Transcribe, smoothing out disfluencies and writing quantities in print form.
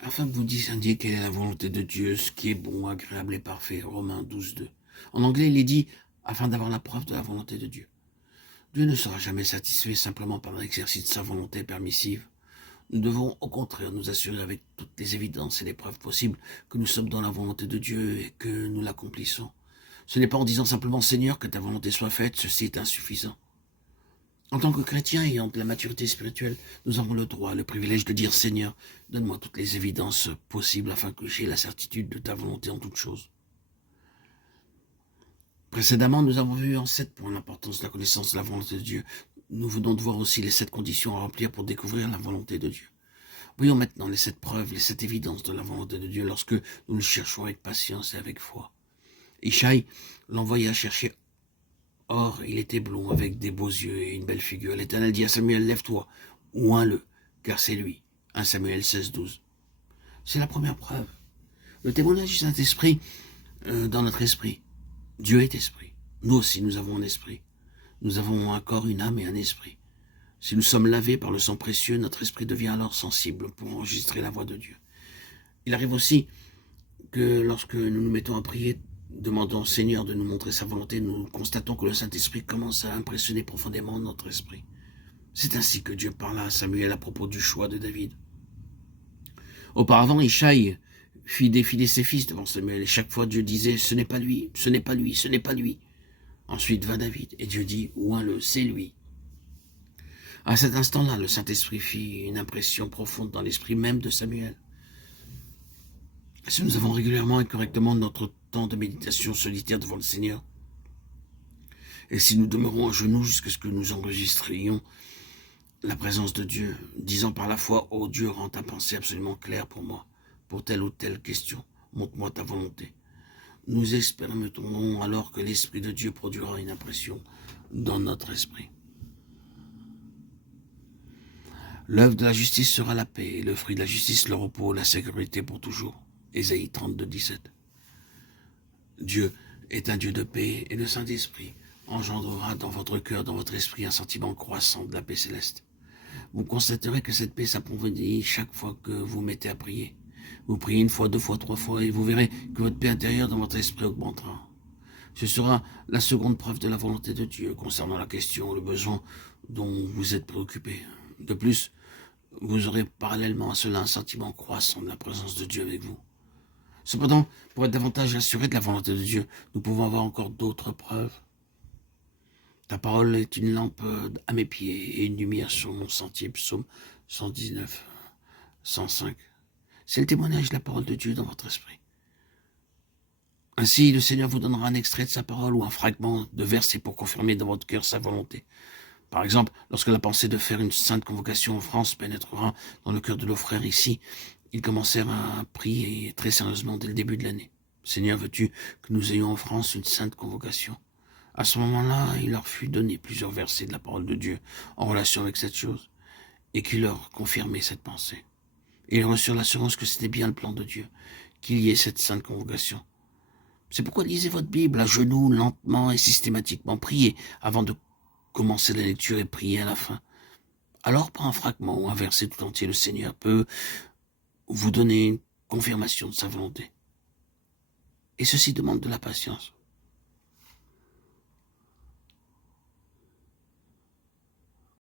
afin que vous discerniez quelle est la volonté de Dieu, ce qui est bon, agréable et parfait. Romains 12:2. En anglais, il est dit, afin d'avoir la preuve de la volonté de Dieu. Dieu ne sera jamais satisfait simplement par l'exercice de sa volonté permissive. Nous devons au contraire nous assurer avec toutes les évidences et les preuves possibles que nous sommes dans la volonté de Dieu et que nous l'accomplissons. Ce n'est pas en disant simplement « Seigneur, que ta volonté soit faite », ceci est insuffisant. En tant que chrétiens ayant de la maturité spirituelle, nous avons le droit, le privilège de dire « Seigneur, donne-moi toutes les évidences possibles afin que j'aie la certitude de ta volonté en toutes choses ». Précédemment, nous avons vu en 7 points l'importance de la connaissance de la volonté de Dieu. Nous venons de voir aussi les 7 conditions à remplir pour découvrir la volonté de Dieu. Voyons maintenant les 7 preuves, les 7 évidences de la volonté de Dieu lorsque nous le cherchons avec patience et avec foi. Ishaï l'envoya chercher. Or, il était blond, avec des beaux yeux et une belle figure. L'Éternel dit à Samuel, lève-toi, oins-le, car c'est lui. 1 Samuel 16:12. C'est la première preuve. Le témoignage du Saint-Esprit dans notre esprit. Dieu est esprit. Nous aussi, nous avons un esprit. Nous avons un corps, une âme et un esprit. Si nous sommes lavés par le sang précieux, notre esprit devient alors sensible pour enregistrer la voix de Dieu. Il arrive aussi que lorsque nous nous mettons à prier, demandant au Seigneur de nous montrer sa volonté, nous constatons que le Saint-Esprit commence à impressionner profondément notre esprit. C'est ainsi que Dieu parla à Samuel à propos du choix de David. Auparavant, Ishaï fit défiler ses fils devant Samuel, et chaque fois Dieu disait « Ce n'est pas lui, ce n'est pas lui, ce n'est pas lui ». Ensuite vint David, et Dieu dit « Oins-le, c'est lui ». À cet instant-là, le Saint-Esprit fit une impression profonde dans l'esprit même de Samuel. Si nous avons régulièrement et correctement notre temps de méditation solitaire devant le Seigneur, et si nous demeurons à genoux jusqu'à ce que nous enregistrions la présence de Dieu, disant par la foi, « Oh Dieu, rends ta pensée absolument claire pour moi, pour telle ou telle question, montre-moi ta volonté », nous expérimenterons alors que l'Esprit de Dieu produira une impression dans notre esprit. L'œuvre de la justice sera la paix, et le fruit de la justice le repos, la sécurité pour toujours. Ésaïe 32:17. Dieu est un Dieu de paix, et le Saint-Esprit engendrera dans votre cœur, dans votre esprit, un sentiment croissant de la paix céleste. Vous constaterez que cette paix s'approfondit chaque fois que vous mettez à prier. Vous priez 1 fois, 2 fois, 3 fois, et vous verrez que votre paix intérieure dans votre esprit augmentera. Ce sera la seconde preuve de la volonté de Dieu concernant la question, le besoin dont vous êtes préoccupé. De plus, vous aurez parallèlement à cela un sentiment croissant de la présence de Dieu avec vous. Cependant, pour être davantage assuré de la volonté de Dieu, nous pouvons avoir encore d'autres preuves. Ta parole est une lampe à mes pieds et une lumière sur mon sentier. Psaume 119, 105. C'est le témoignage de la parole de Dieu dans votre esprit. Ainsi, le Seigneur vous donnera un extrait de sa parole ou un fragment de verset pour confirmer dans votre cœur sa volonté. Par exemple, lorsque la pensée de faire une sainte convocation en France pénétrera dans le cœur de nos frères ici, ils commencèrent à prier très sérieusement dès le début de l'année. Seigneur, veux-tu que nous ayons en France une sainte convocation? À ce moment-là, il leur fut donné plusieurs versets de la parole de Dieu en relation avec cette chose, et qui leur confirmait cette pensée. Et ils reçurent l'assurance que c'était bien le plan de Dieu, qu'il y ait cette sainte convocation. C'est pourquoi lisez votre Bible à genoux, lentement et systématiquement. Priez avant de commencer la lecture et priez à la fin. Alors, par un fragment ou un verset tout entier, le Seigneur peut vous donner une confirmation de sa volonté. Et ceci demande de la patience.